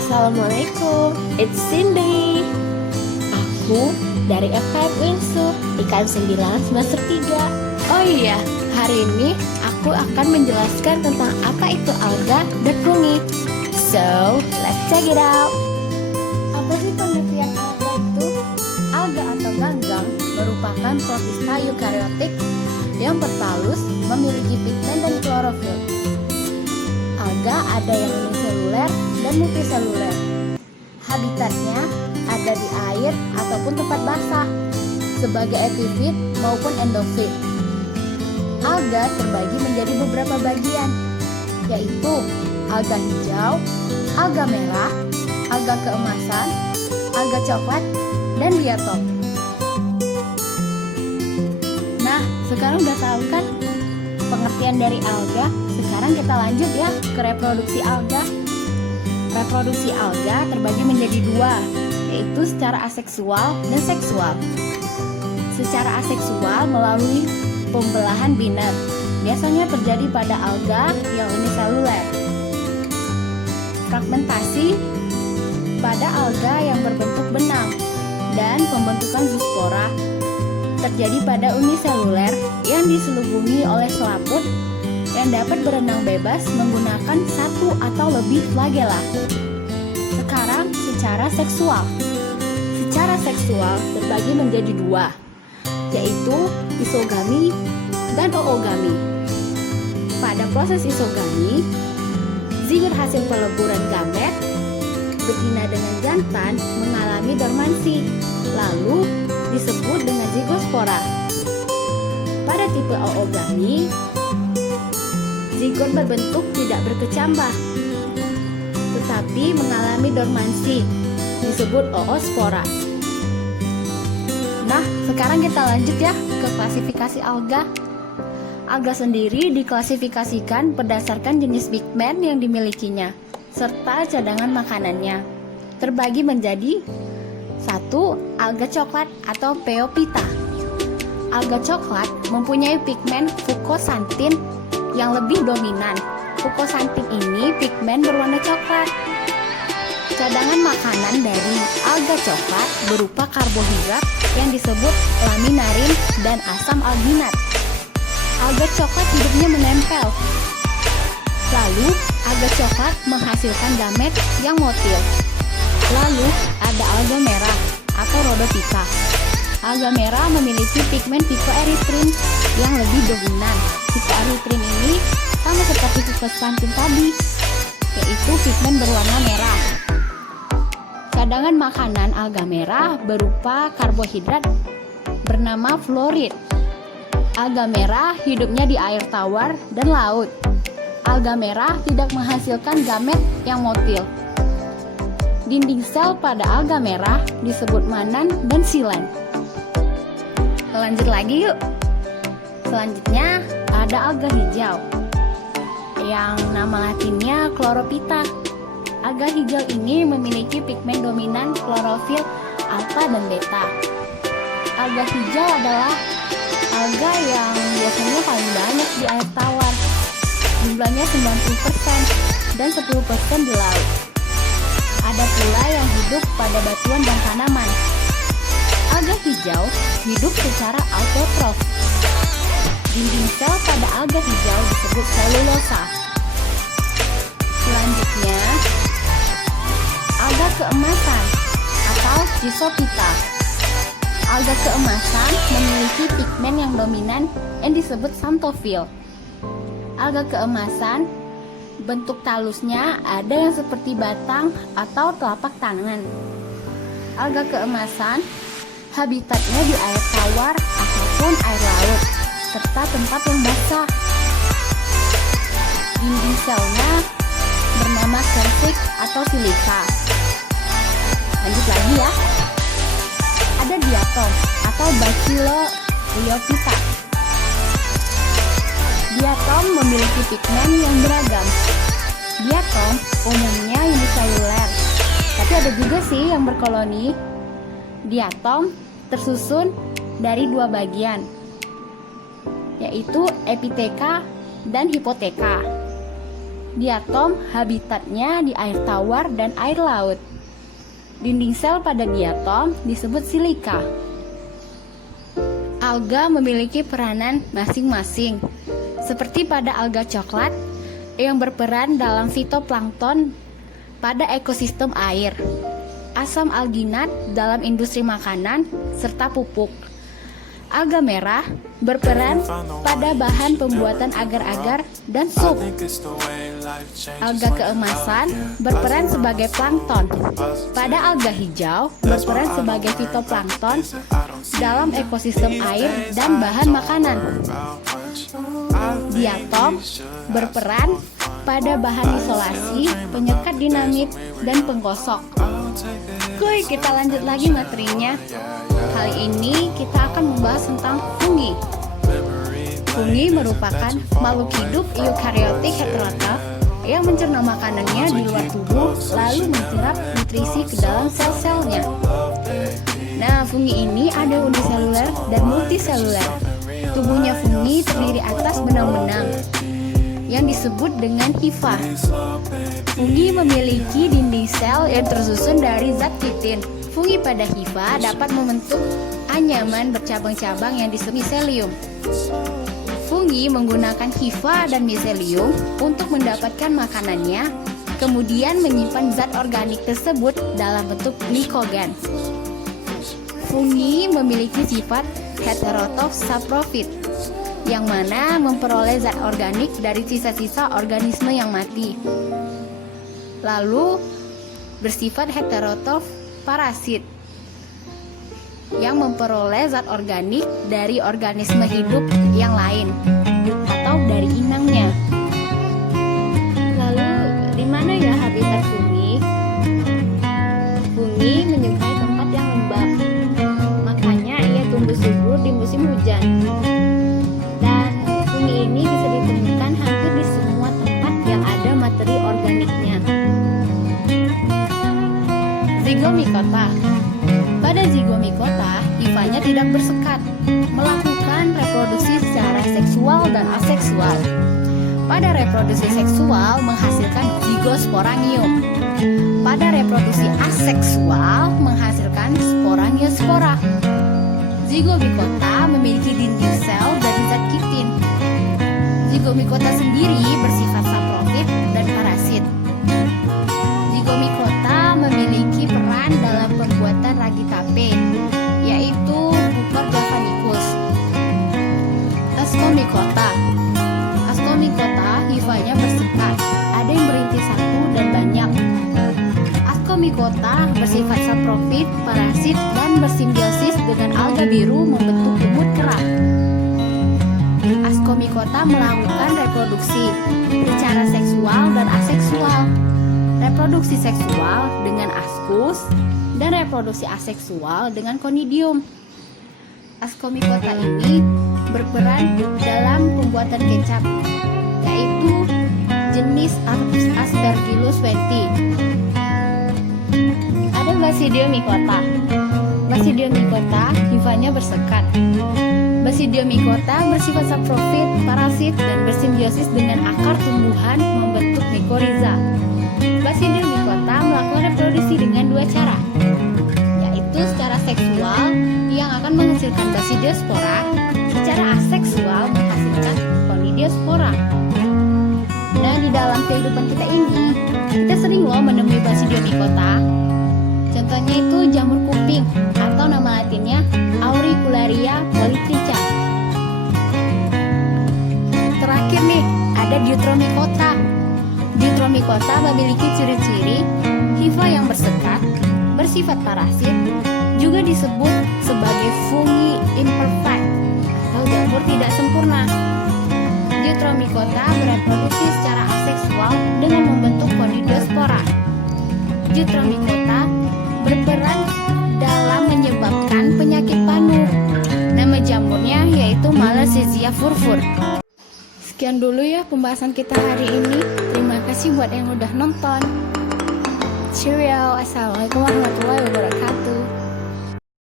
Assalamualaikum, it's Cindy. Aku dari FKM Winsu, IKM 9 semester 3. Oh iya, hari ini aku akan menjelaskan tentang apa itu alga dan fungi. So, let's check it out. Apa sih pengertian alga itu? Alga atau ganggang merupakan protista eukariotik yang bertalus, memiliki pigmen dan klorofil. Alga ada yang uniseluler dan multiseluler. Habitatnya ada di air ataupun tempat basah sebagai epifit maupun endofit. Alga terbagi menjadi beberapa bagian, yaitu alga hijau, alga merah, alga keemasan, alga coklat, dan diatom. Nah, sekarang udah tahu kan pengertian dari alga? Sekarang kita lanjut ya ke reproduksi alga. Reproduksi alga terbagi menjadi dua, yaitu secara aseksual dan seksual. Secara aseksual melalui pembelahan biner, biasanya terjadi pada alga yang uniseluler. Fragmentasi pada alga yang berbentuk benang dan pembentukan zoospora terjadi pada uniseluler yang diselubungi oleh selaput yang dapat berenang bebas menggunakan satu atau lebih flagela. Sekarang secara seksual. Secara seksual terbagi menjadi dua, yaitu isogami dan oogami. Pada proses isogami, zigot hasil peleburan gamet betina dengan jantan mengalami dormansi, lalu disebut dengan zigospora. Pada tipe oogami, zigot berbentuk tidak berkecambah, tetapi mengalami dormansi, disebut oospora. Nah, sekarang kita lanjut ya ke klasifikasi alga. Alga sendiri diklasifikasikan berdasarkan jenis pigmen yang dimilikinya, serta cadangan makanannya. Terbagi menjadi 1. Alga coklat atau Pheophyta. Alga coklat mempunyai pigmen fukosantin yang lebih dominan. Fukosantin ini pigmen berwarna coklat. Cadangan makanan dari alga coklat berupa karbohidrat yang disebut laminarin dan asam alginat. Alga coklat hidupnya menempel. Lalu, alga coklat menghasilkan gamet yang motil. Lalu, ada alga merah atau Rhodophyta. Alga merah memiliki pigmen phycoerythrin yang lebih dominan. Phycoerythrin ini sama seperti fukosantin tadi, yaitu pigmen berwarna merah. Cadangan makanan alga merah berupa karbohidrat bernama fluorid. Alga merah hidupnya di air tawar dan laut. Alga merah tidak menghasilkan gamet yang motil. Dinding sel pada alga merah disebut manan dan silan. Lanjut lagi yuk. Selanjutnya ada alga hijau yang nama latinnya Chlorophyta. Alga hijau ini memiliki pigmen dominan klorofil alfa dan beta. Alga hijau adalah alga yang biasanya paling banyak di air tawar. Jumlahnya 90% dan 10% di laut. Ada pula yang hidup pada batuan dan tanaman. Alga hijau hidup secara autotrof. Dinding sel pada alga hijau disebut selulosa. Selanjutnya, alga keemasan atau Chrysophyta. Alga keemasan memiliki pigmen yang dominan yang disebut xanthophyll. Alga keemasan bentuk talusnya ada yang seperti batang atau telapak tangan. Alga keemasan habitatnya di air tawar ataupun air laut, serta tempat yang basah. Dinding selnya bernama celsic atau silika. Lanjut lagi ya. Ada diatom atau Bacillophyta. Diatom memiliki pigmen yang beragam. Diatom umumnya uniseluler, tapi ada juga sih yang berkoloni. Diatom tersusun dari dua bagian, yaitu epiteka dan hipoteka. Diatom habitatnya di air tawar dan air laut. Dinding sel pada diatom disebut silika. Alga memiliki peranan masing-masing, seperti pada alga coklat yang berperan dalam fitoplankton pada ekosistem air, asam alginat dalam industri makanan, serta pupuk. Alga merah berperan pada bahan pembuatan agar-agar dan sup. Alga keemasan berperan sebagai plankton. Pada alga hijau berperan sebagai fitoplankton dalam ekosistem air dan bahan makanan. Diatom berperan pada bahan isolasi, penyekat dinamit, dan penggosok. Kuy, kita lanjut lagi materinya. Kali ini kita akan membahas tentang fungi. Fungi merupakan makhluk hidup eukariotik heterotrof yang mencerna makanannya di luar tubuh lalu menyerap nutrisi ke dalam sel-selnya. Nah, fungi ini ada uniseluler dan multiseluler. Tubuhnya fungi terdiri atas benang-benang yang disebut dengan hifa. Fungi memiliki dinding sel yang tersusun dari zat kitin. Fungi pada hifa dapat membentuk anyaman bercabang-cabang yang disebut miselium. Fungi menggunakan hifa dan miselium untuk mendapatkan makanannya, kemudian menyimpan zat organik tersebut dalam bentuk glikogen. Fungi memiliki sifat heterotrof saprofit, yang mana memperoleh zat organik dari sisa-sisa organisme yang mati. Lalu bersifat heterotrof parasit, yang memperoleh zat organik dari organisme hidup yang lain atau dari inangnya. Lalu di mana ya habitat fungi? Fungi menyukai tempat yang lembab, makanya ia tumbuh subur di musim hujan. Dan fungi ini bisa ditemukan hampir di semua tempat yang ada materi organiknya. Zygomicota. Pada zygomicota, hifanya tidak bersekat, melakukan reproduksi secara seksual dan aseksual. Pada reproduksi seksual menghasilkan zygosporangium. Pada reproduksi aseksual menghasilkan sporangiospora. Zygomicota memiliki dinding sel dari zat kitin. Zygomicota sendiri bersifat saprofit dan parasit. Zygomicota memiliki peran dalam pembuatan ragi tape, yaitu Bucor javanicus. Ascomycota. Ascomycota hifanya bersekat, ada yang berintis satu dan banyak. Ascomycota bersifat saprofit, parasit, dan bersimbiosis dengan alga biru membentuk lumut kerang. Ascomycota melakukan reproduksi secara seksual dan aseksual. Reproduksi seksual dengan ascus dan reproduksi aseksual dengan conidium. Ascomycota ini berperan dalam pembuatan kecap, yaitu jenis Aspergillus venti. Ada Basidiomycota. Basidiomycota hifanya bersekat. Basidiomycota bersifat saprofit, parasit, dan bersimbiosis dengan akar tumbuhan membentuk mikoriza. Basidiomycota melakukan reproduksi dengan dua cara, yaitu secara seksual yang akan menghasilkan basidiospora, secara aseksual menghasilkan conidiospora. Nah, di dalam kehidupan kita ini, kita sering loh menemui Basidiomycota. Contohnya itu jamur kuping atau nama latinnya Auricularia polytricha. Terakhir nih, ada Deuteromycota. Deuteromycota memiliki ciri-ciri hifa yang bersekat, bersifat parasit, juga disebut sebagai fungi imperfect atau jamur tidak sempurna. Deuteromycota bereproduksi secara aseksual dengan membentuk conidiospora. Deuteromycota berperan dalam menyebabkan penyakit panu. Nama jamurnya yaitu Malassezia furfur. Sekian dulu ya pembahasan kita hari ini. Terima kasih buat yang udah nonton. Cheerio, assalamualaikum warahmatullahi wabarakatuh.